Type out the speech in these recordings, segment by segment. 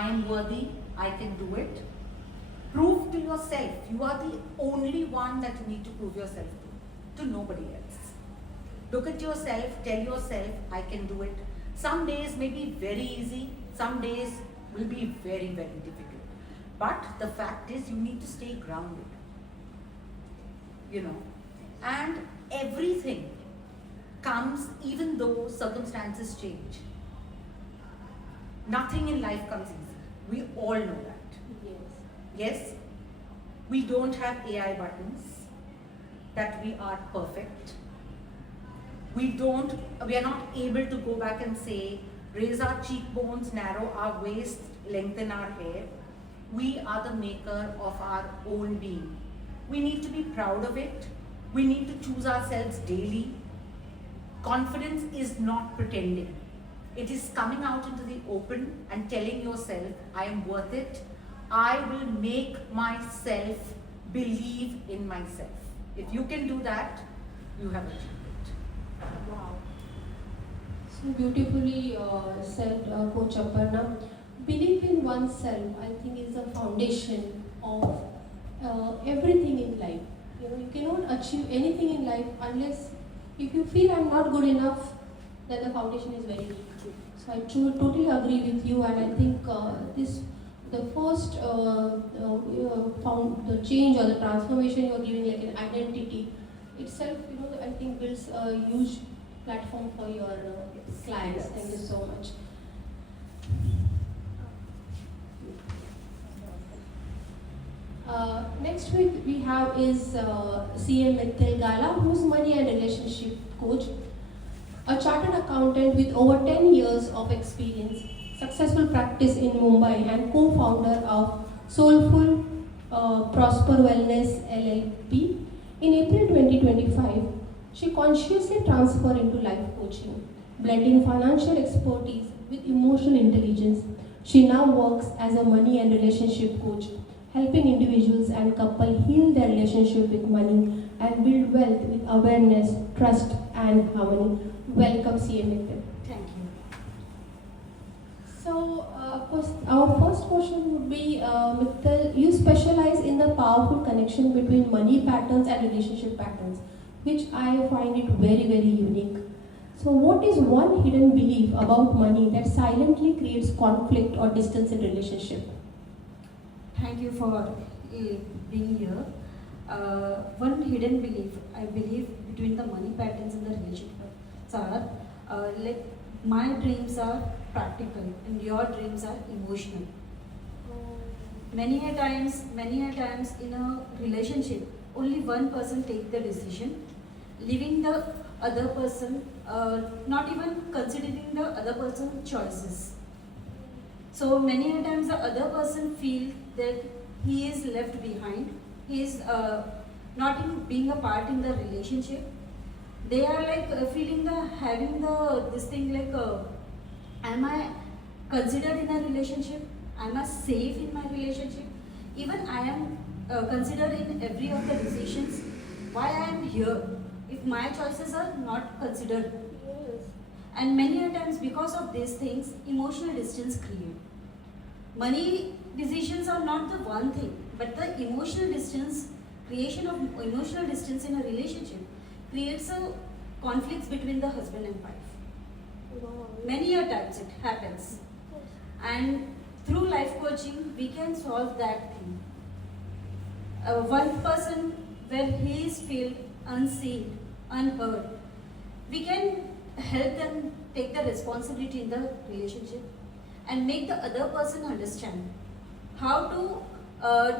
I am worthy, I can do it. Prove to yourself. You are the only one that you need to prove yourself to nobody else. Look at yourself, tell yourself, I can do it. Some days may be very easy, some days will be very, very difficult. But the fact is, you need to stay grounded. And everything comes even though circumstances change. Nothing in life comes easy. We all know that. Yes, we don't have AI buttons that we are perfect. We are not able to go back and say, raise our cheekbones, narrow our waist, lengthen our hair. We are the maker of our own being. We need to be proud of it. We need to choose ourselves daily. Confidence is not pretending. It is coming out into the open and telling yourself, I am worth it. I will make myself believe in myself. If you can do that, you have achieved it. Wow. So beautifully said, Coach Aparna. Belief in oneself, I think, is the foundation of everything in life. You cannot achieve anything in life unless, if you feel I'm not good enough, then the foundation is very weak. So I totally agree with you, and I think the first the change or the transformation you are giving, like an identity itself, I think builds a huge platform for your clients. Yes. Thank you so much. Next we have is CA Mithil Gala, who's money and relationship coach, a chartered accountant with over 10 years of experience, successful practice in Mumbai, and co-founder of Soulful Prosper Wellness LLP. In April 2025, she consciously transferred into life coaching, blending financial expertise with emotional intelligence. She now works as a money and relationship coach, helping individuals and couples heal their relationship with money and build wealth with awareness, trust, and harmony. Welcome, CA Mithil. Thank you. So, our first question would be, Mithil, you specialize in the powerful connection between money patterns and relationship patterns, which I find it very, very unique. So, what is one hidden belief about money that silently creates conflict or distance in relationship? Thank you for being here. One hidden belief, I believe, between the money patterns and the relationships are like my dreams are practical and your dreams are emotional. Many a times in a relationship, only one person takes the decision, leaving the other person, not even considering the other person's choices. So many a times the other person feels that he is left behind, he is not being a part in the relationship. They are like feeling this thing like, am I considered in a relationship? Am I safe in my relationship? Even I am considered in every of the decisions. Why I am here if my choices are not considered? Yes. And many a times because of these things, emotional distance create. Money decisions are not the one thing, but the emotional distance, creation of emotional distance in a relationship creates a conflicts between the husband and wife. Wow. Many a times it happens. And through life coaching, we can solve that thing. One person where he is feel unseen, unheard, we can help them take the responsibility in the relationship and make the other person understand how to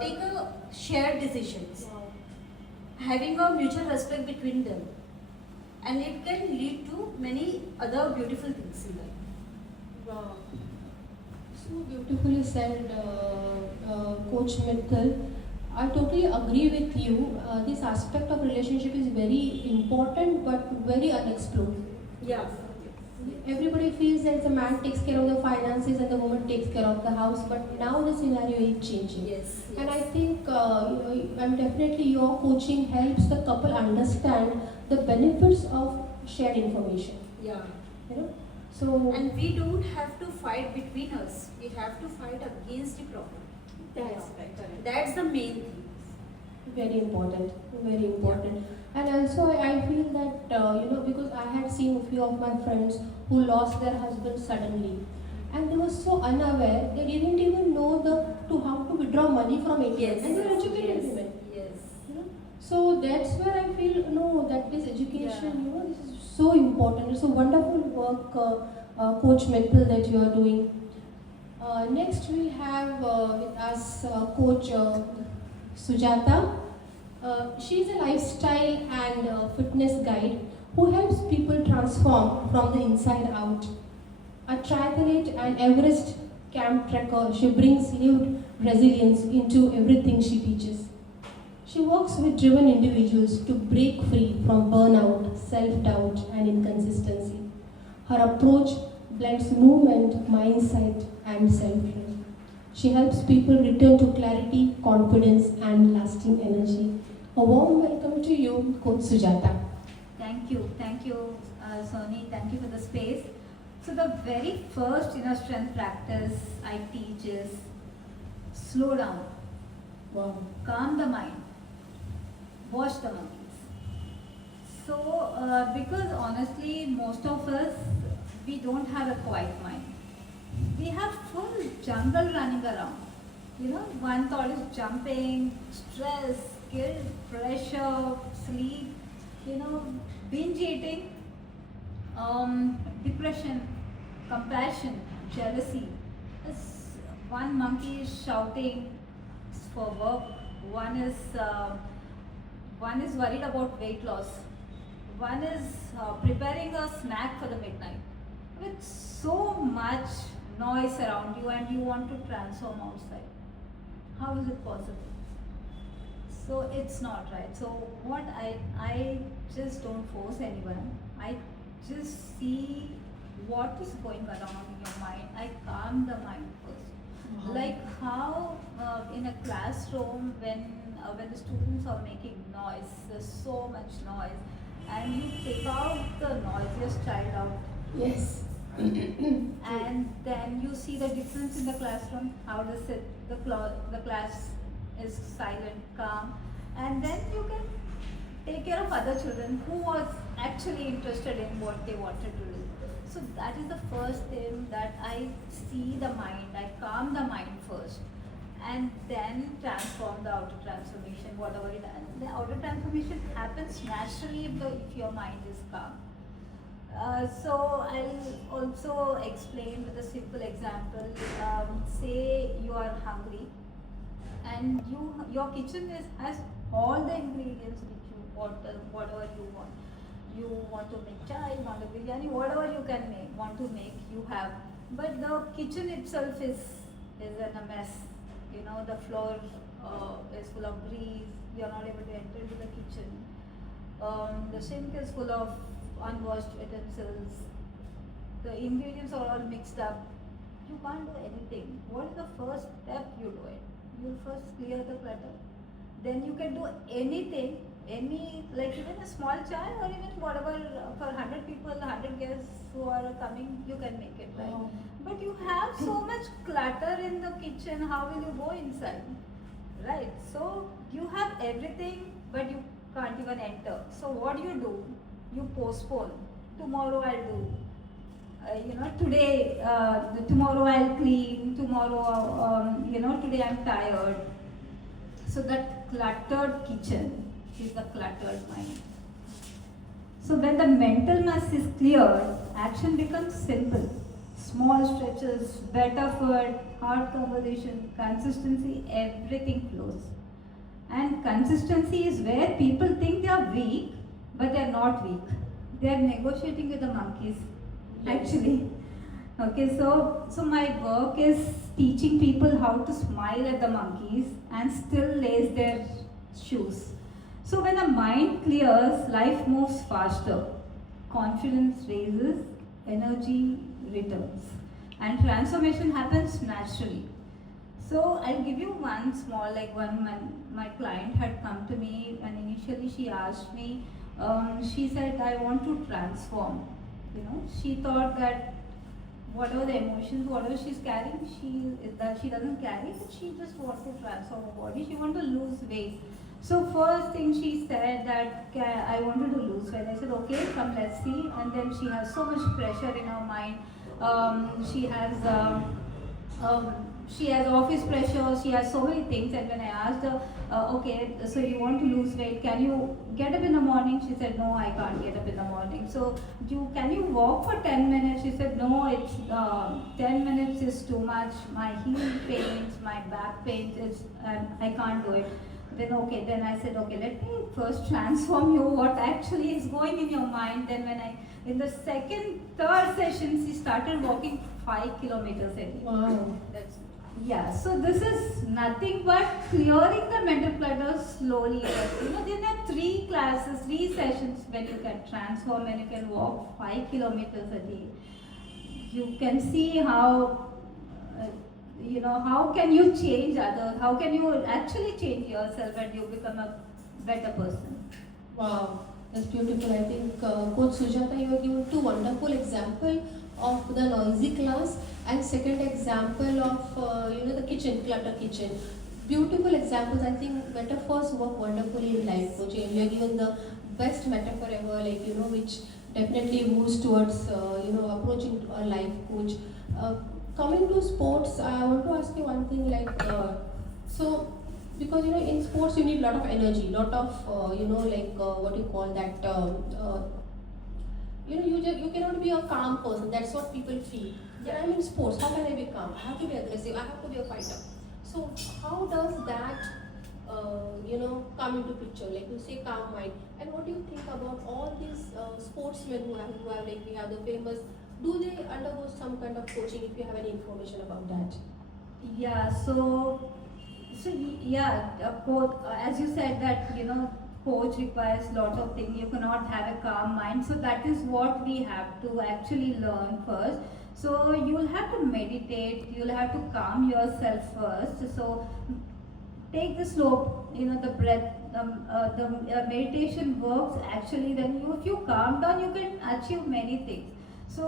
take a shared decisions, having a mutual respect between them, and it can lead to many other beautiful things in life. Wow. So beautifully said, Coach Mithil. I totally agree with you. This aspect of relationship is very important but very unexplored. Yeah. Everybody feels that the man takes care of the finances and the woman takes care of the house, but now the scenario is changing. Yes. And I think and definitely your coaching helps the couple understand the benefits of shared information. Yeah. You know, So And we don't have to fight between us. We have to fight against the problem. that's That's the main thing. very important, very important. And also, I feel that because I had seen a few of my friends who lost their husband suddenly, and they were so unaware they didn't even know the to how to withdraw money from ATM, and they're educated women. Yes. You know? So that's where I feel no, that is education. Yeah. This is so important. It's a wonderful work, Coach Mithil, that you are doing. Next, we'll have with us Coach Sujata. She is a lifestyle and fitness guide who helps people transform from the inside out. A triathlete and Everest camp trekker, she brings lived resilience into everything she teaches. She works with driven individuals to break free from burnout, self doubt, and inconsistency. Her approach blends movement, mindset, and self care. She helps people return to clarity, confidence, and lasting energy. A warm welcome to you, Coach Sujata. Thank you, Sony. Thank you for the space. So the very first inner strength practice I teach is slow down, Wow. calm the mind, watch the monkeys. So because honestly, most of us we don't have a quiet mind. We have full jungle running around. One thought is jumping, stress, guilt, pressure, sleep, binge eating, depression, compassion, jealousy. This one monkey is shouting for work. One is worried about weight loss. One is preparing a snack for the midnight. With so much noise around you, and you want to transform outside. How is it possible? So it's not right. So what I just don't force anyone. I just see what is going around in your mind. I calm the mind first. Like how in a classroom when the students are making noise, there's so much noise, and you take out the noisiest child out. Yes. And then you see the difference in the classroom. How does it? The class is silent, calm, and then you can take care of other children who was actually interested in what they wanted to do. So that is the first thing that I see the mind. I calm the mind first, and then transform the outer transformation. Whatever it is, the outer transformation happens naturally if your mind is calm. So I'll also explain with a simple example. Say you are hungry, and your kitchen has all the ingredients which you want, whatever you want. You want to make chai, you want a biryani, whatever you can want to make, you have. But the kitchen itself is in a mess. The floor is full of grease. You are not able to enter into the kitchen. The sink is full of unwashed utensils. The ingredients are all mixed up. You can't do anything. What is the first step you do it? You first clear the clutter. Then you can do anything, like even a small child or even whatever, for 100 people, 100 guests who are coming, you can make it, right? Wow. But you have so much clutter in the kitchen, how will you go inside? Right? So you have everything, but you can't even enter. So what do? You postpone. Tomorrow I'll do. Today, tomorrow I'll clean. Tomorrow, today I'm tired. So that cluttered kitchen is the cluttered mind. So when the mental mass is clear, action becomes simple. Small stretches, better food, hard conversation, consistency, everything flows. And consistency is where people think they are weak, but they are not weak. They are negotiating with the monkeys, actually. Okay, so my work is teaching people how to smile at the monkeys and still lace their shoes. So when the mind clears, life moves faster, confidence raises, energy returns, and transformation happens naturally. So I'll give you one small, my client had come to me and initially she asked me, she said, I want to transform. She thought that whatever the emotions, whatever she's carrying, she doesn't carry, but she just wants to transform her body. She wants to lose weight. So first thing she said that I wanted to lose weight. I said okay, come let's see. And then she has so much pressure in her mind. She has. She has office pressure, she has so many things. And when I asked her, okay, so you want to lose weight, can you get up in the morning? She said, no, I can't get up in the morning. So can you walk for 10 minutes? She said, no, it's 10 minutes is too much. My heel pains, my back pains, I can't do it. Then I said, okay, let me first transform you what actually is going in your mind. Then in the third session, she started walking 5 kilometers a day. Wow. Yeah, so this is nothing but clearing the mental clutter slowly. There are 3 classes, 3 sessions when you can transform and you can walk 5 kilometers a day. You can see how, how can you change others, how can you actually change yourself and you become a better person. Wow, that's beautiful. I think Coach Sujata, you have given 2 wonderful examples of the noisy class, and second example of the clutter kitchen. Beautiful examples. I think metaphors work wonderfully in life, Coach. You have given the best metaphor ever, which definitely moves towards approaching a life coach. Coming to sports, I want to ask you one thing, so because in sports you need a lot of energy, lot of what you call that. You cannot be a calm person. That's what people feel. When I'm in sports, how can I be calm? I have to be aggressive. I have to be a fighter. So how does that, come into picture? Like you say, calm mind. And what do you think about all these sportsmen who have we have the famous? Do they undergo some kind of coaching? If you have any information about that. Yeah. So yeah, as you said that coach requires lot of things. You cannot have a calm mind. So that is what we have to actually learn first. So you will have to meditate. You will have to calm yourself first. So take the slow, the breath. The meditation works actually. Then if you calm down, you can achieve many things. So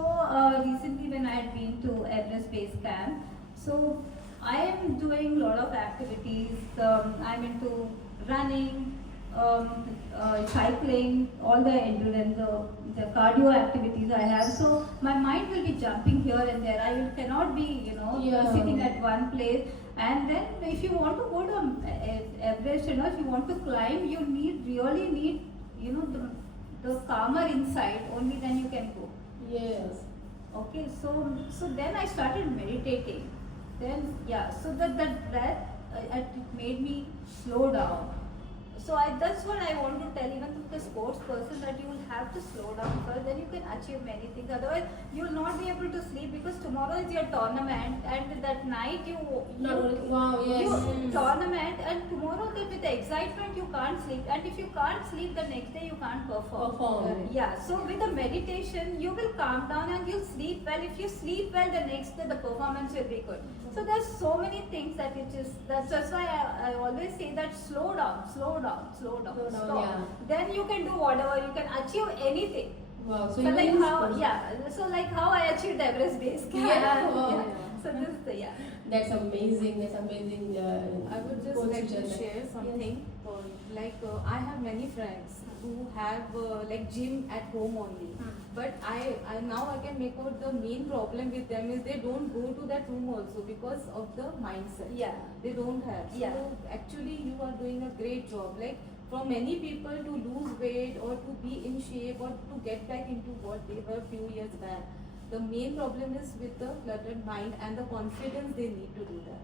recently when I had been to Everest Base Camp, so I am doing a lot of activities. I'm into running, cycling, all the endurance, the cardio activities I have. So my mind will be jumping here and there. I cannot be, sitting at one place. And then if you want to go to Everest, if you want to climb, you really need, the calmer inside. Only then you can go. Yes. Okay. So then I started meditating. Then so that breath it made me slow down. So that's what I want to tell even to the sports person, that you will have to slow down first, then you can achieve many things. Otherwise, you will not be able to sleep because tomorrow is your tournament, and that night you tournament, and tomorrow with the excitement you can't sleep, and if you can't sleep the next day you can't perform. Yeah. So with the meditation you will calm down and you'll sleep well. If you sleep well, the next day the performance will be good. So there's so many things that that's why I always say that slow down. Yeah. Then you can do whatever, you can achieve anything. Wow. So like how I achieved Everest Base Camp. Yeah. So this That's amazing. I would just like to share something. I have many friends who have gym at home only. But I now I can make out the main problem with them is they don't go to that room also because of the mindset. Yeah. They don't have. Yeah. So actually you are doing a great job. Like for many people to lose weight or to be in shape or to get back into what they were a few years back, the main problem is with the cluttered mind and the confidence they need to do that.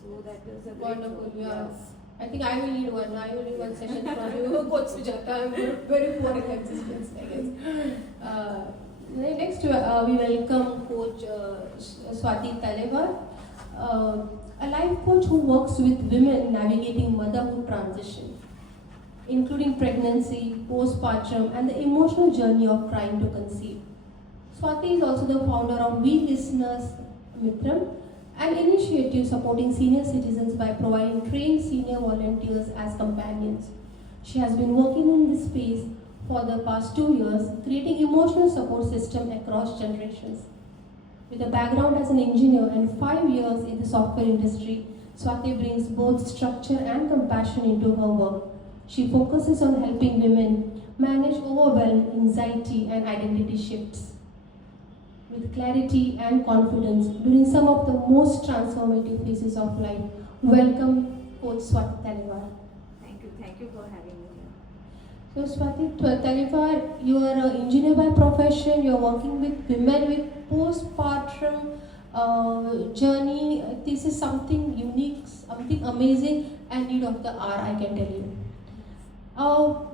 So that is a great Wonderful. job. Yes. I think I will need one. I will need one session from you, Coach Sujata. I'm very poor in existence, I guess. Next, we welcome Coach Swati Talevar, a life coach who works with women navigating motherhood transition, including pregnancy, postpartum, and the emotional journey of trying to conceive. Swati is also the founder of We Listeners Mitram, an initiative supporting senior citizens by providing trained senior volunteers as companions. She has been working in this space for the past 2 years, creating emotional support system across generations. With a background as an engineer and 5 years in the software industry, Swati brings both structure and compassion into her work. She focuses on helping women manage overwhelm, anxiety, and identity shifts with clarity and confidence during some of the most transformative phases of life. Welcome, Coach Swati Taliwar. Thank you for having me here. So Swati Taliwar, you are an engineer by profession. You are working with women with postpartum journey. This is something unique, something amazing, and need of the hour, I can tell you.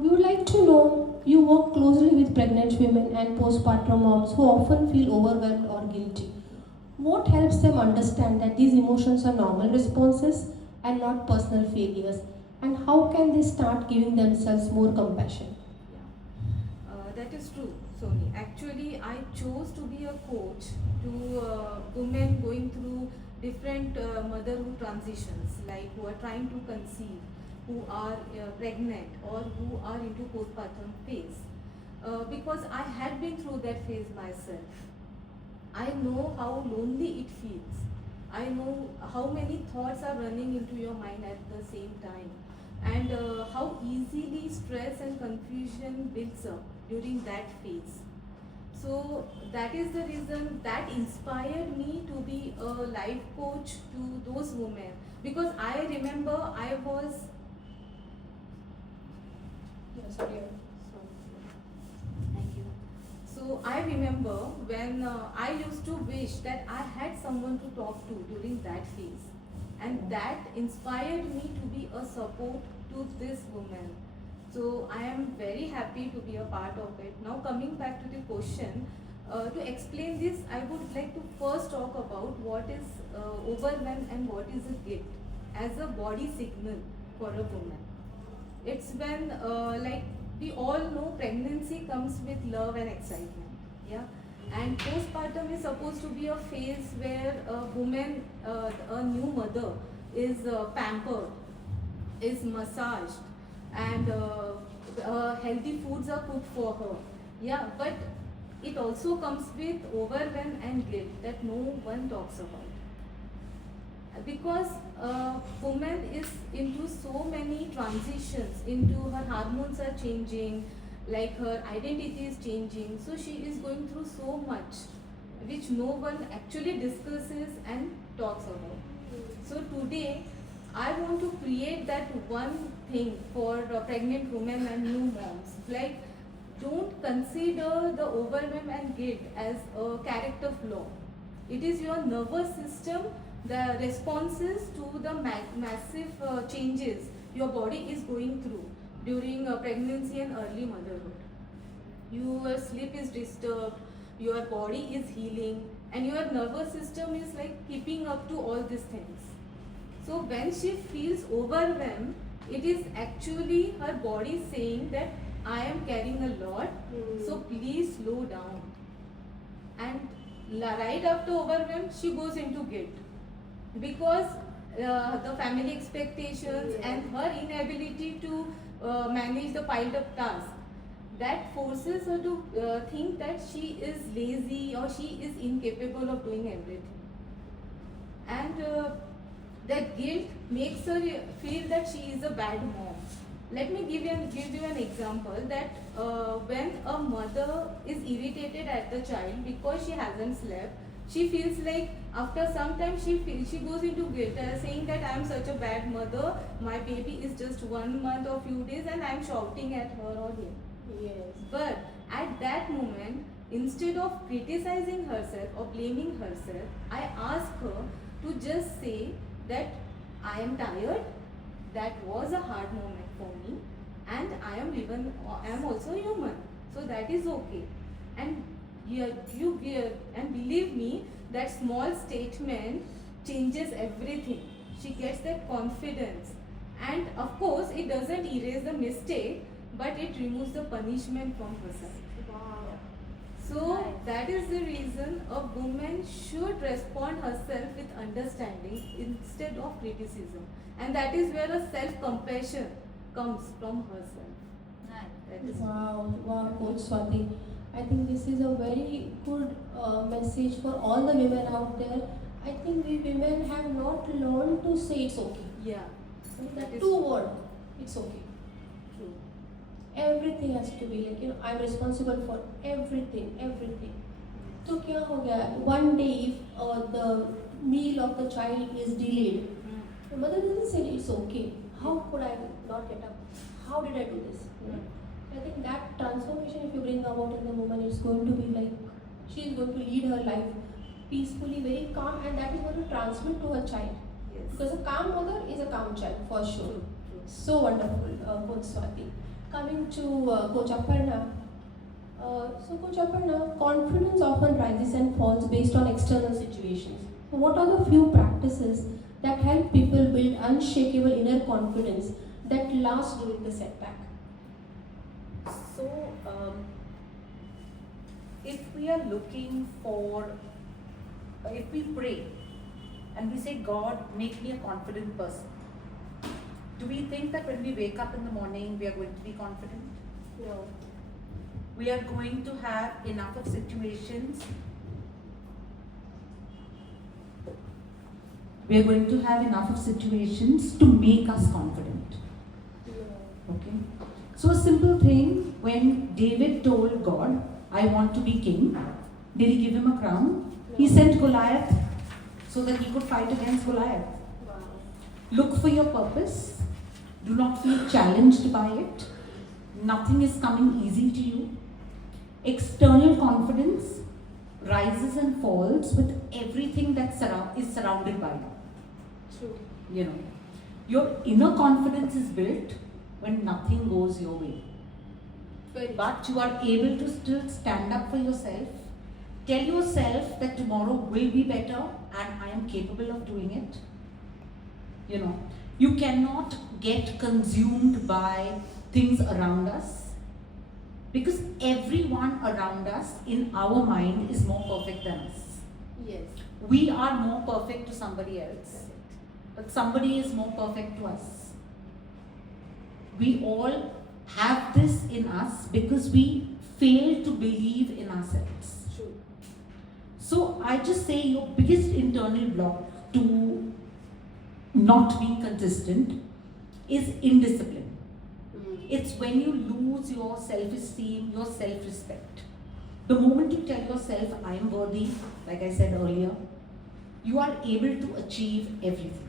We would like to know, you work closely with pregnant women and postpartum moms who often feel overwhelmed or guilty. What helps them understand that these emotions are normal responses and not personal failures? And how can they start giving themselves more compassion? That is true, Sony. Actually, I chose to be a coach to women going through different motherhood transitions, like who are trying to conceive, who are pregnant, or who are into postpartum phase. Because I had been through that phase myself. I know how lonely it feels. I know how many thoughts are running into your mind at the same time, and how easily stress and confusion builds up during that phase. So that is the reason that inspired me to be a life coach to those women, because I remember I was Sorry. Thank you. So I remember when I used to wish that I had someone to talk to during that phase, and that inspired me to be a support to this woman. So I am very happy to be a part of it. Now coming back to the question, to explain this, I would like to first talk about what is overwhelm and what is a guilt as a body signal for a woman. It's when like we all know pregnancy comes with love and excitement, yeah, and postpartum is supposed to be a phase where a woman, a new mother, is pampered, is massaged, and healthy foods are cooked for her, yeah, but it also comes with overwhelm and guilt that no one talks about, because woman is into so many transitions, into her hormones are changing, like her identity is changing, so she is going through so much which no one actually discusses and talks about. So today I want to create that one thing for pregnant women and new moms, like don't consider the overwhelm and guilt as a character flaw. It is your nervous system, the responses to the massive changes your body is going through during pregnancy and early motherhood. Your sleep is disturbed, your body is healing, and your nervous system is like keeping up to all these things. So when she feels overwhelmed, it is actually her body saying that I am carrying a lot, so please slow down. And right after overwhelm, she goes into guilt, because the family expectations and her inability to manage the piled up task, that forces her to think that she is lazy or she is incapable of doing everything. And that guilt makes her feel that she is a bad mom. Let me give you an example that when a mother is irritated at the child because she hasn't slept, she feels like after some time she goes into guilt, saying that I am such a bad mother, my baby is just 1 month or few days and I am shouting at her or him. Yes. But at that moment, instead of criticizing herself or blaming herself, I ask her to just say that I am tired, that was a hard moment for me, and I am also human, so that is okay. And and believe me, that small statement changes everything. She gets that confidence, and of course it doesn't erase the mistake, but it removes the punishment from herself. Wow. So Nice. that is the reason a woman should respond herself with understanding instead of criticism, and that is where a self-compassion comes from herself. Nice. That is Wow, Coach Swati. I think this is a very good message for all the women out there. I think we women have not learned to say it's okay. Yeah. That two word, it's okay. True. Everything has to be like, I'm responsible for everything. So kya ho gaya? One day if the meal of the child is delayed, the mother doesn't say it's okay. How could I not get up? How did I do this? I think that transformation, if you bring about in the woman, is going to be like, she is going to lead her life peacefully, very calm, and that is going to transmit to her child. Yes. Because a calm mother is a calm child, for sure. True. So wonderful, Coach Swati. Coming to Coach Aparna. So Coach Aparna, confidence often rises and falls based on external situations. So what are the few practices that help people build unshakable inner confidence that lasts during the setback? So, if we are looking for, if we pray and we say, God, make me a confident person, do we think that when we wake up in the morning, we are going to be confident? No. We are going to have enough of situations. We are going to have enough of situations to make us confident. Okay? So a simple thing, when David told God, I want to be king, did he give him a crown? No. He sent Goliath so that he could fight against Goliath. Wow. Look for your purpose. Do not feel challenged by it. Nothing is coming easy to you. External confidence rises and falls with everything that is surrounded by you. True. Your inner confidence is built when nothing goes your way. But you are able to still stand up for yourself. Tell yourself that tomorrow will be better and I am capable of doing it. You cannot get consumed by things around us because everyone around us in our mind is more perfect than us. Yes. We are more perfect to somebody else, but somebody is more perfect to us. We all have this in us because we fail to believe in ourselves. True. So I just say your biggest internal block to not being consistent is indiscipline. It's when you lose your self-esteem, your self-respect. The moment you tell yourself, I am worthy, like I said earlier, you are able to achieve everything.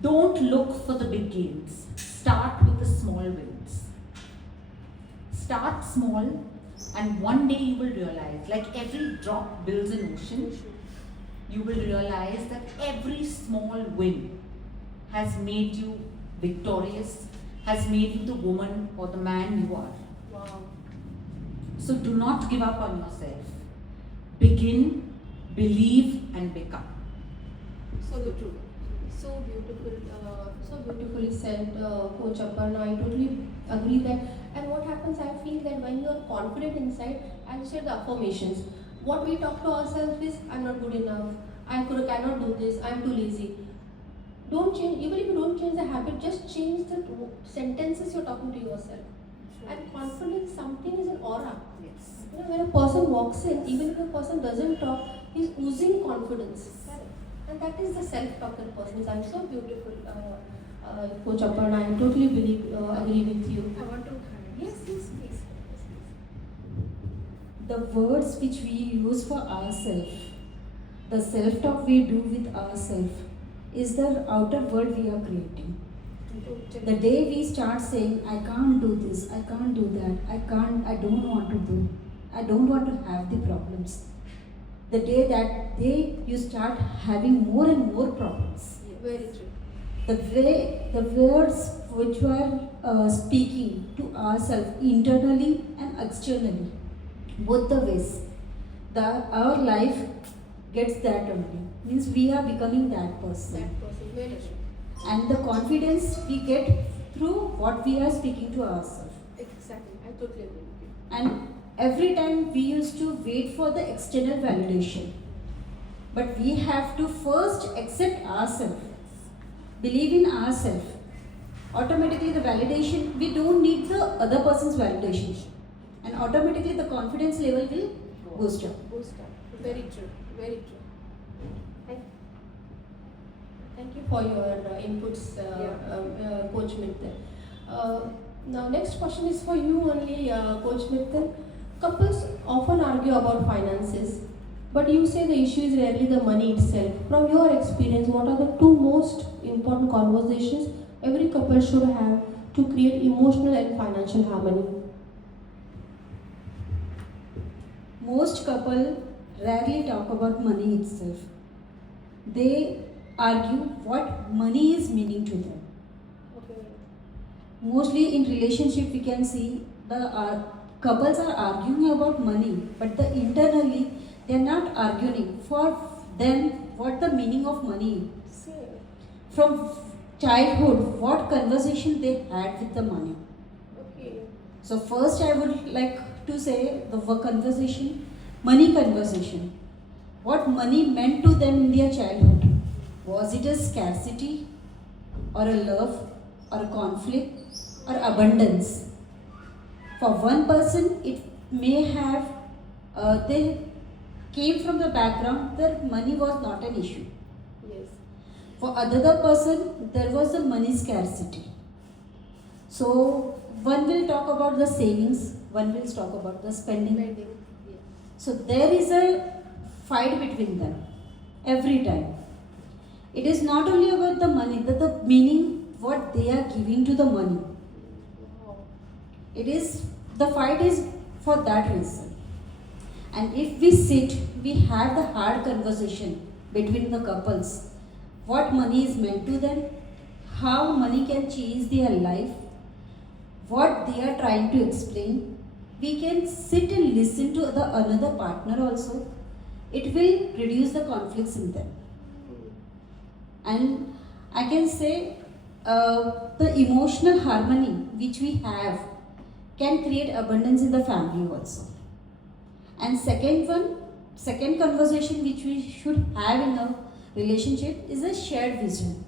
Don't look for the big gains. Start with the small wins. Start small, and one day you will realize, like every drop builds an ocean, you will realize that every small win has made you victorious, has made you the woman or the man you are. Wow. So do not give up on yourself. Begin, believe, and become. So true. So beautifully said, Coach Aparna. I totally agree that. And what happens, I feel that when you are confident inside, I'll share the affirmations. What we talk to ourselves is, I'm not good enough, cannot do this, I'm too lazy. Don't change, even if you don't change the habit, just change the sentences you're talking to yourself. And confidence, something is an aura. Yes. When a person walks in, even if the person doesn't talk, he's oozing confidence. And that is the self-talk that person is. I'm so beautiful, Coach Aparna. I totally agree with you. I want to. Yes, please. The words which we use for ourselves, the self-talk we do with ourselves, is the outer world we are creating. The day we start saying, I can't do this, I can't do that, I don't want to do, I don't want to have the problems. The day you start having more and more problems. Very true. The words which we are speaking to ourselves internally and externally, both the ways, our life gets that only. Means we are becoming that person. That person, very true. And the confidence we get through what we are speaking to ourselves. Exactly, I totally agree with you. And every time we used to wait for the external validation. But we have to first accept ourselves, believe in ourselves. Automatically the validation, we don't need the other person's validation. And automatically the confidence level will boost up. Boost up. Very true. Very true. Thank you for your inputs, Coach Mittal. Now, next question is for you only, Coach Mittal. Couples often argue about finances, but you say the issue is rarely the money itself. From your experience, what are the two most important conversations every couple should have to create emotional and financial harmony? Most couple rarely talk about money itself. They argue what money is meaning to them. Okay. Mostly in relationship we can see the couples are arguing about money, but internally they are not arguing for them what the meaning of money is. From childhood, what conversation they had with the money. Okay. So first I would like to say the conversation, money conversation. What money meant to them in their childhood. Was it a scarcity or a love or a conflict or abundance? For one person it may have, they came from the background that money was not an issue. Yes. For another person there was the money scarcity. So one will talk about the savings, one will talk about the spending. So there is a fight between them every time. It is not only about the money, that the meaning what they are giving to the money. It is, the fight is for that reason. And if we sit, we have the hard conversation between the couples. What money is meant to them, how money can change their life, what they are trying to explain. We can sit and listen to the another partner also. It will reduce the conflicts in them. And I can say the emotional harmony which we have can create abundance in the family also. And second conversation which we should have in a relationship is a shared vision.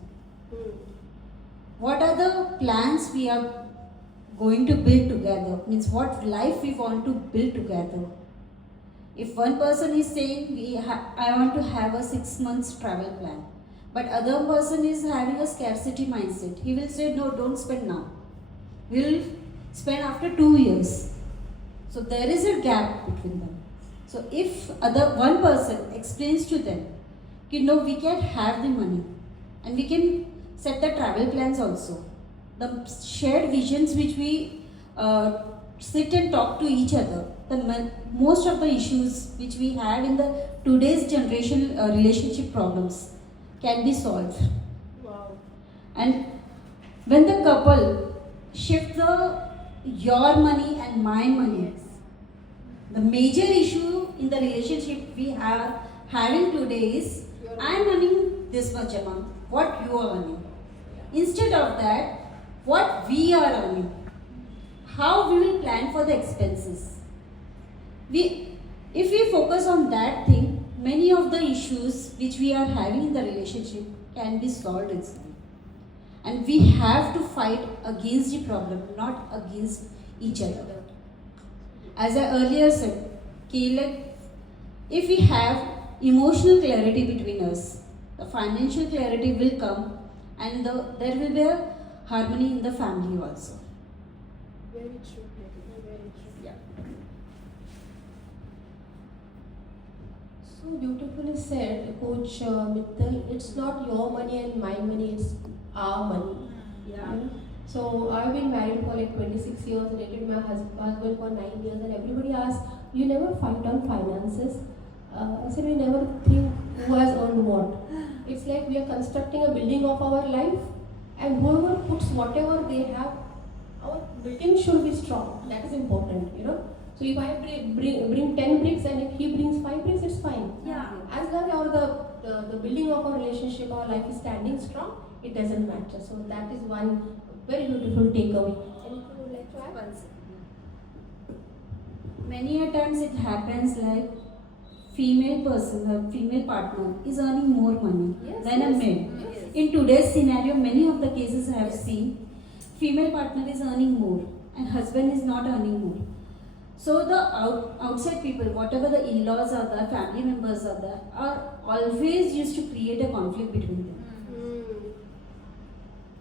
What are the plans we are going to build together? Means what life we want to build together. If one person is saying I want to have a 6 months travel plan, but other person is having a scarcity mindset, he will say no, don't spend now. We'll spend after 2 years. So there is a gap between them. So if one person explains to them, no, we can have the money and we can set the travel plans also. The shared visions which we sit and talk to each other, most of the issues which we have in the today's generation relationship problems can be solved. Wow. And when the couple shift your money and my money, the major issue in the relationship we are having today is I am earning this much amount, what you are earning. Instead of that, what we are earning, how we will plan for the expenses. If we focus on that thing, many of the issues which we are having in the relationship can be solved instantly. And we have to fight against the problem, not against each other. As I earlier said, if we have emotional clarity between us, the financial clarity will come and there will be a harmony in the family also. Very true. Very true. Yeah. So beautifully said, Coach Mittal. It's not your money and my money, it's our money. Yeah. You know? So I've been married for like 26 years, dated my husband for 9 years, and everybody asks, you never fight on finances? I said, we never think who has earned what. It's like we are constructing a building of our life, and whoever puts whatever they have, our building should be strong. That is important, you know. So if I bring 10 bricks and if he brings 5 bricks, it's fine. Yeah. As long as the building of our relationship, our life is standing strong, it doesn't matter. So that is one very beautiful takeaway. Anything you would like to add? Many a times it happens like female partner is earning more money than a male. Yes. In today's scenario, many of the cases I have seen, female partner is earning more and husband is not earning more. So the outside people, whatever the in-laws are there, family members are there, are always used to create a conflict between them.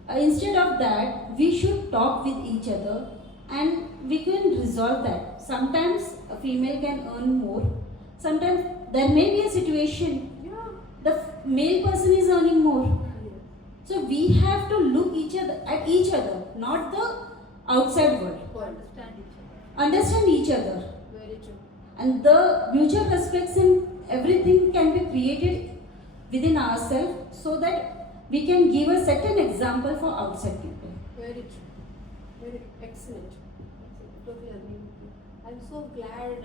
Instead of that, we should talk with each other and we can resolve that. Sometimes a female can earn more. Sometimes there may be a situation the male person is earning more. So we have to look at each other, not the outside world. Understand each other. Very true. And the mutual respects and everything can be created within ourselves so that we can give a certain example for outside people. Very true. Very excellent. Totally agree with you. I'm so glad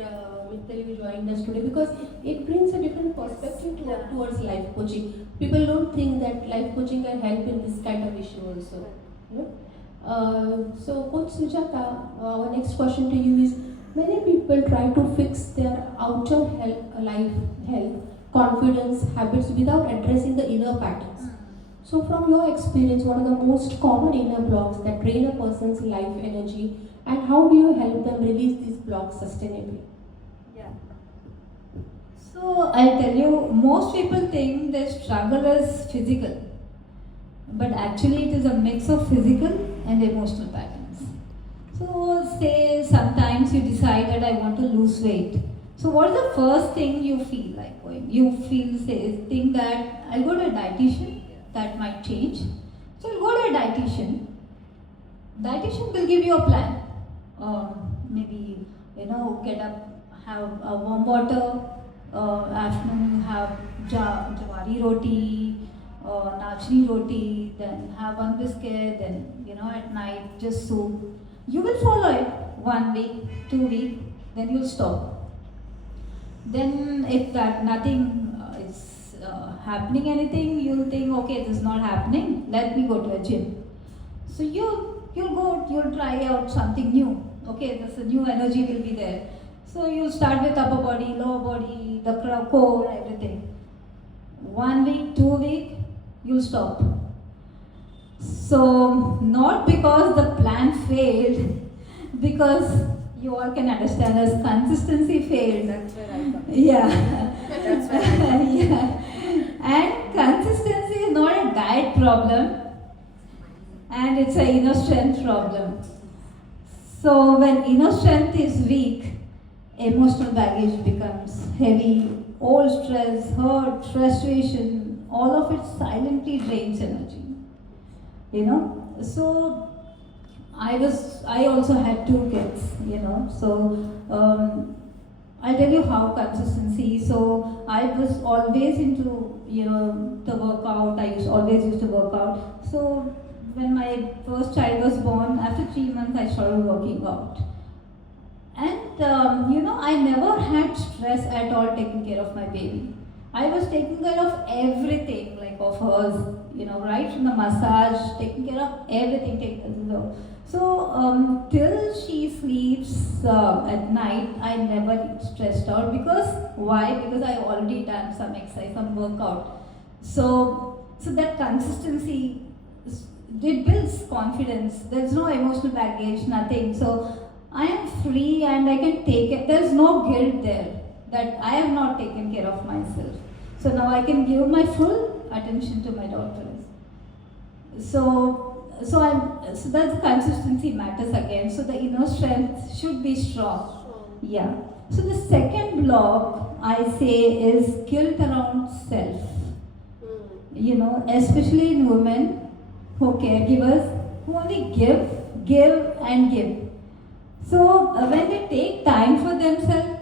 Mittal you joined us today because it brings a different perspective towards life coaching. People don't think that life coaching can help in this kind of issue also. You know? So Coach Sujata, our next question to you is, many people try to fix their outer life health, confidence, habits without addressing the inner patterns. So from your experience, what are the most common inner blocks that drain a person's life energy, and how do you help them release these blocks sustainably? Yeah. So I'll tell you, most people think their struggle is physical, but actually it is a mix of physical and emotional patterns. So say sometimes you decide that I want to lose weight. So what is the first thing you feel like going? You think that I'll go to a dietitian, that might change. So you'll go to a dietitian. Dietitian will give you a plan. Maybe get up, have a warm water. Afternoon have jawari roti, nachni roti. Then have one biscuit. Then at night just soup. You will follow it 1 week, 2 weeks. Then you'll stop. Then if that nothing is happening anything, you'll think, okay, this is not happening, let me go to a gym. So you'll try out something new. Okay, this new energy will be there. So you'll start with upper body, lower body, the core, everything. 1 week, 2 weeks, you'll stop. So not because the plan failed, because you all can understand as consistency failed. That's where I come. Yeah. That's where I come. Yeah. And consistency is not a diet problem, and it's an inner strength problem. So when inner strength is weak, emotional baggage becomes heavy, old stress, hurt, frustration, all of it silently drains energy. So I also had 2 kids, so I'll tell you how consistency. So I was always into, the workout. Always used to work out. So when my first child was born, after 3 months, I started working out. And, I never had stress at all taking care of my baby. I was taking care of everything, like of hers, right from the massage, taking care of everything. So till she sleeps at night, I never get stressed out. Because why? Because I already done some exercise, some workout. So that consistency, it builds confidence. There's no emotional baggage, nothing. So I am free and I can take it. There's no guilt there that I have not taken care of myself. So now I can give my full attention to my daughters. So that's the consistency matters again. So the inner strength should be strong. Yeah. So the second block I say is guilt around self. Especially in women who caregivers who only give and give. So when they take time for themselves,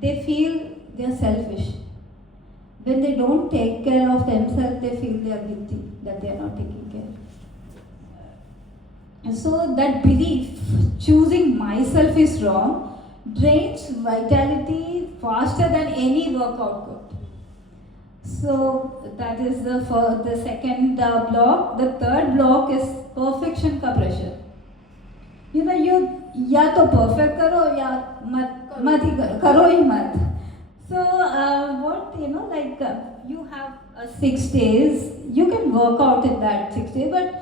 they feel they're selfish. When they don't take care of themselves, they feel they are guilty that they are not taking care. So that belief, choosing myself is wrong, drains vitality faster than any workout could. So that is the second block. The third block is perfection ka pressure. You या तो perfect करो या मत ही करो ही मत. So what you have 6 days, you can work out in that 6 days, but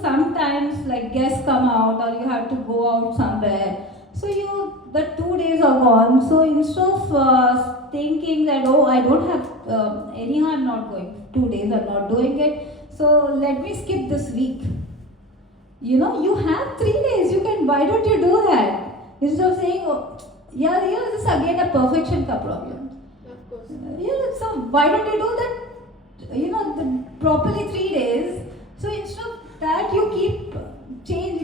sometimes like guests come out or you have to go out somewhere. So the 2 days are gone. So instead of thinking that, oh, I don't have anyhow, I'm not going. 2 days I'm not doing it. So let me skip this week. You have 3 days. You can. Why don't you do that? Instead of saying, oh, yeah, this is again a perfection ka problem. Of course. So why don't you do that? Properly 3 days. So instead of that, you keep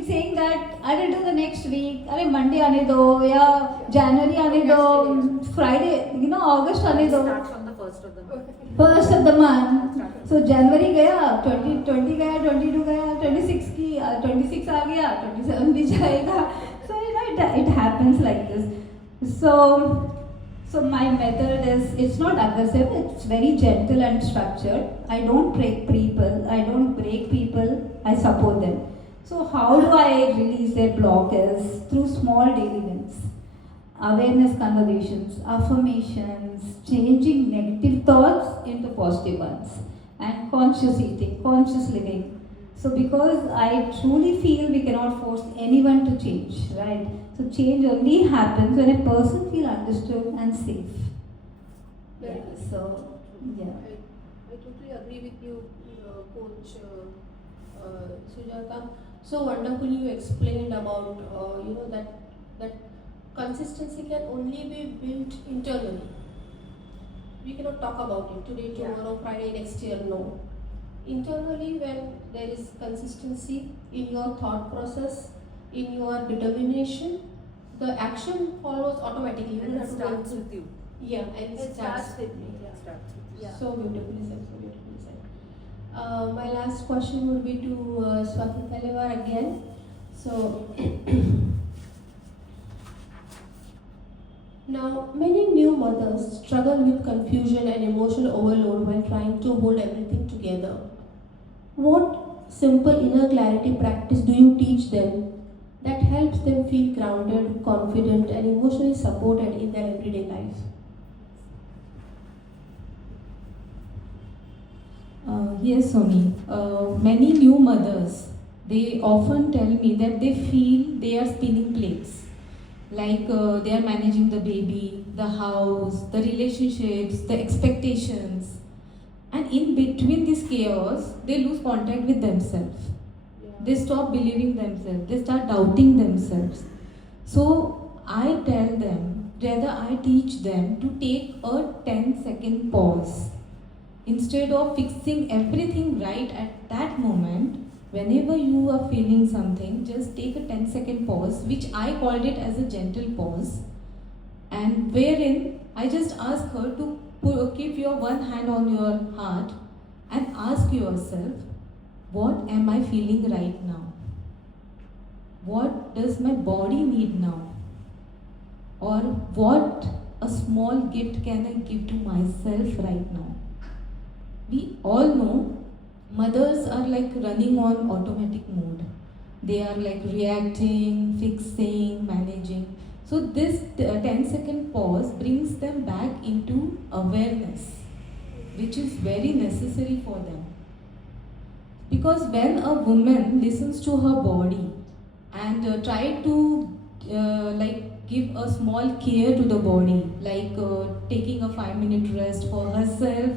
saying that I will do the next week. Arey Monday aane do, yeah, January aane do, Friday, August aane do. Start from the first of the month. First of the month. So January गया, 20 गया, 22 गया, 26 की, 26 आ गया, 27 भी जाएगा. So it happens like this. So my method is, it's not aggressive, it's very gentle and structured. I don't break people, I support them. So how do I release their block is through small daily wins. Awareness conversations, affirmations, changing negative thoughts into positive ones, and conscious eating, conscious living. So because I truly feel we cannot force anyone to change, right? So change only happens when a person feels understood and safe. Very Yeah, good. so, yeah. I totally agree with you, Coach Sujata. So wonderfully you explained about that consistency can only be built internally. We cannot talk about it today, tomorrow, Friday, next year. No. Internally, when there is consistency in your thought process, in your determination, the action follows automatically. You And don't it have to starts go with you. Yeah, and It starts with me. It starts with you. Yeah. so beautifully said, so beautifully said. My last question would be to Swati Talewar again. So, now many new mothers struggle with confusion and emotional overload when trying to hold everything together. What simple inner clarity practice do you teach them that helps them feel grounded, confident, and emotionally supported in their everyday life? Yes, Somi. Many new mothers, they often tell me that they feel they are spinning plates. Like they are managing the baby, the house, the relationships, the expectations. And in between this chaos, they lose contact with themselves. They stop believing themselves. They start doubting themselves. So I tell them, rather I teach them to take a 10-second pause. Instead of fixing everything right at that moment, whenever you are feeling something, just take a 10-second pause, which I called it as a gentle pause, and wherein I just ask her to keep your one hand on your heart and ask yourself, what am I feeling right now? What does my body need now? Or what a small gift can I give to myself right now? We all know mothers are like running on automatic mode. They are like reacting, fixing, managing. So this 10-second pause brings them back into awareness, which is very necessary for them. Because when a woman listens to her body and try to give a small care to the body, like taking a 5-minute rest for herself,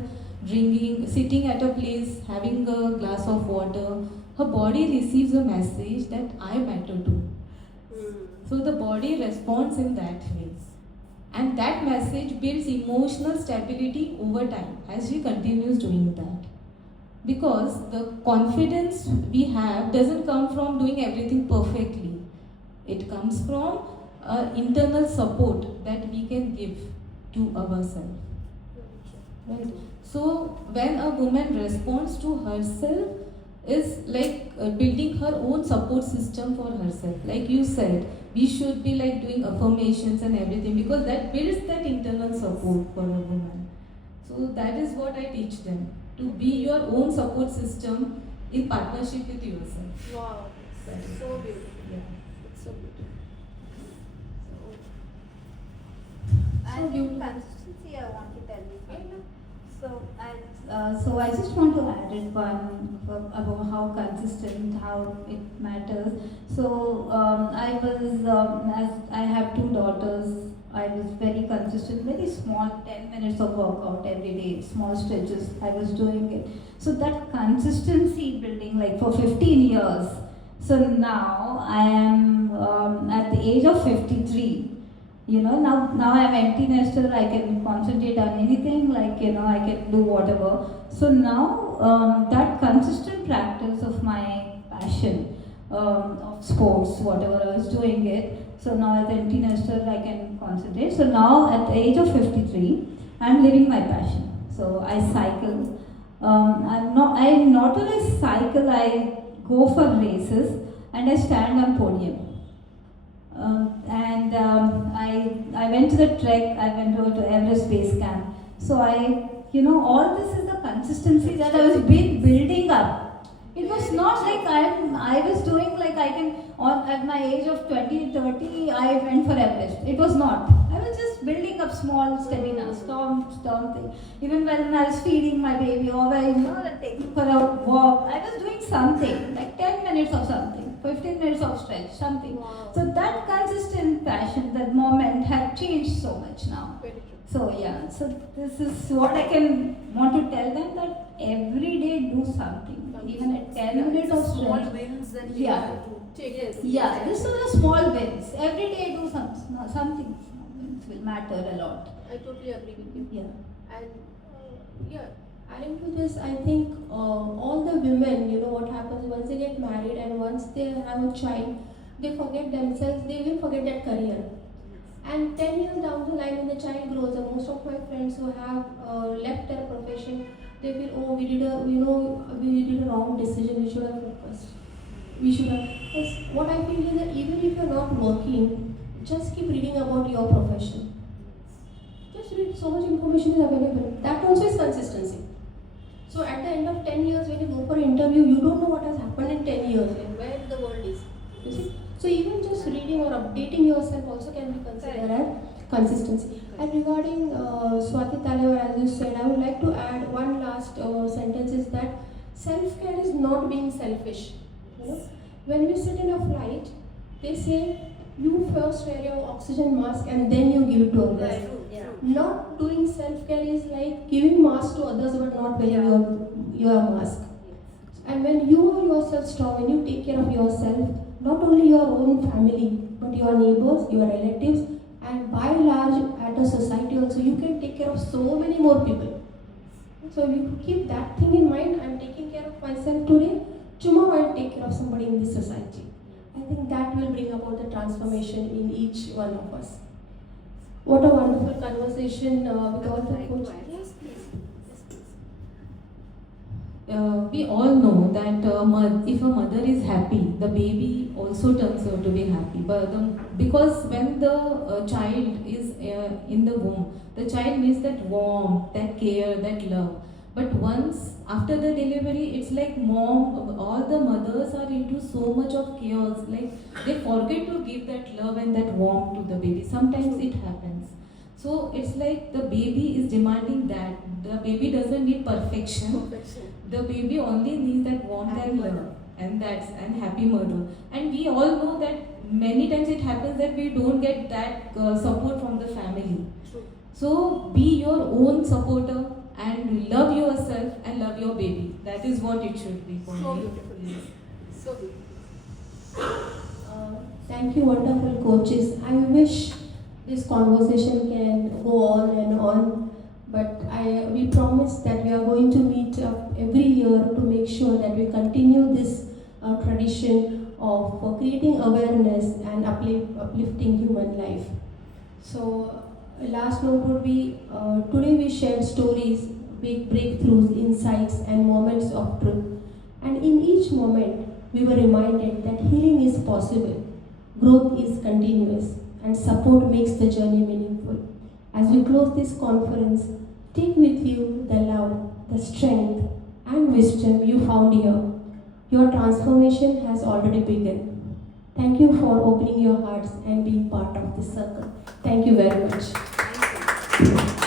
sitting at a place, having a glass of water, her body receives a message that I matter too. So the body responds in that way. And that message builds emotional stability over time as she continues doing that. Because the confidence we have doesn't come from doing everything perfectly. It comes from internal support that we can give to ourselves. Right? So when a woman responds to herself, is like building her own support system for herself. Like you said, we should be like doing affirmations and everything, because that builds that internal support for a woman. So that is what I teach them, to be your own support system in partnership with yourself. Wow, it's so beautiful. Yeah. It's so beautiful. And in consistency, I want to tell you. So, So I just want to add it one about how consistent, how it matters. So I was, as I have two daughters, I was very consistent, very small, 10 minutes of workout every day, small stretches, I was doing it. So that consistency building like for 15 years. So now I am at the age of 53. Now I'm empty nester, I can concentrate on anything, I can do whatever. So now that consistent practice of my passion, of sports, whatever I was doing it, so now as empty nester I can concentrate. So now at the age of 53, I'm living my passion. So I cycle. I not only cycle, I go for races and I stand on podium. I went to the trek, I went over to Everest Base Camp. So all this is the consistency that I was building up. It was not like I was doing like at my age of 20, 30, I went for Everest. It was not. I was just building up small stamina, storm thing. Even when I was feeding my baby or taking her out walk, I was doing something, like 10 minutes of something, 15 minutes of stretch, something. Wow. So that consistent passion, that moment had changed so much now. Very true. So yeah, so this is what I can want to tell them, that every day do something. Even at 10 minutes of small stretch. wins and Yeah. Yes. Yeah, this are the small wins. Every day do something. Small wins will matter a lot. I totally agree with you. Yeah. And adding to this, I think all the women, what happens once they get married and once they have a child, they forget themselves, they will forget that career. And 10 years down the line, when the child grows, and most of my friends who have left their profession, they feel, oh, we did a wrong decision. We should have focused. We should have. Yes, what I feel is that even if you're not working, just keep reading about your profession. Just read, so much information is available. That also is consistency. So at the end of 10 years, when you go for an interview, you don't know what has happened in 10 years and where the world is. You see? So even just reading or updating yourself also can be considered as consistency. And regarding Swati Talevar, as you said, I would like to add one last sentence is that self-care is not being selfish. When we sit in a flight, they say you first wear your oxygen mask and then you give it to others. Right. Yeah. Not doing self-care is like giving mask to others but not wearing your mask. And when you are yourself strong, when you take care of yourself, not only your own family, but your neighbors, your relatives, and by and large at a society also, you can take care of so many more people. So if you keep that thing in mind, I'm taking care of myself today, tomorrow I'll take care of somebody in this society. I think that will bring about the transformation in each one of us. What a wonderful conversation with all the coaches. Yes, please. We all know that if a mother is happy, the baby also turns out to be happy. Because when the child is in the womb, the child needs that warmth, that care, that love. But once after the delivery, it's like all the mothers are into so much of chaos. Like they forget to give that love and that warmth to the baby. Sometimes it happens. So it's like the baby is demanding that. The baby doesn't need perfection. The baby only needs that warmth and love, and happy mother. And we all know that many times it happens that we don't get that support from the family. So be your own supporter and love yourself and love your baby. That is what it should be for So me. beautiful. So beautiful. Thank you, wonderful coaches. I wish this conversation can go on and on, but we promise that we are going to meet up every year to make sure that we continue this tradition of creating awareness and uplifting human life. So last note would be, today we shared stories, big breakthroughs, insights and moments of truth. And in each moment, we were reminded that healing is possible, growth is continuous, and support makes the journey meaningful. As we close this conference, take with you the love, the strength, and wisdom you found here. Your transformation has already begun. Thank you for opening your hearts and being part of this circle. Thank you very much. Thank you.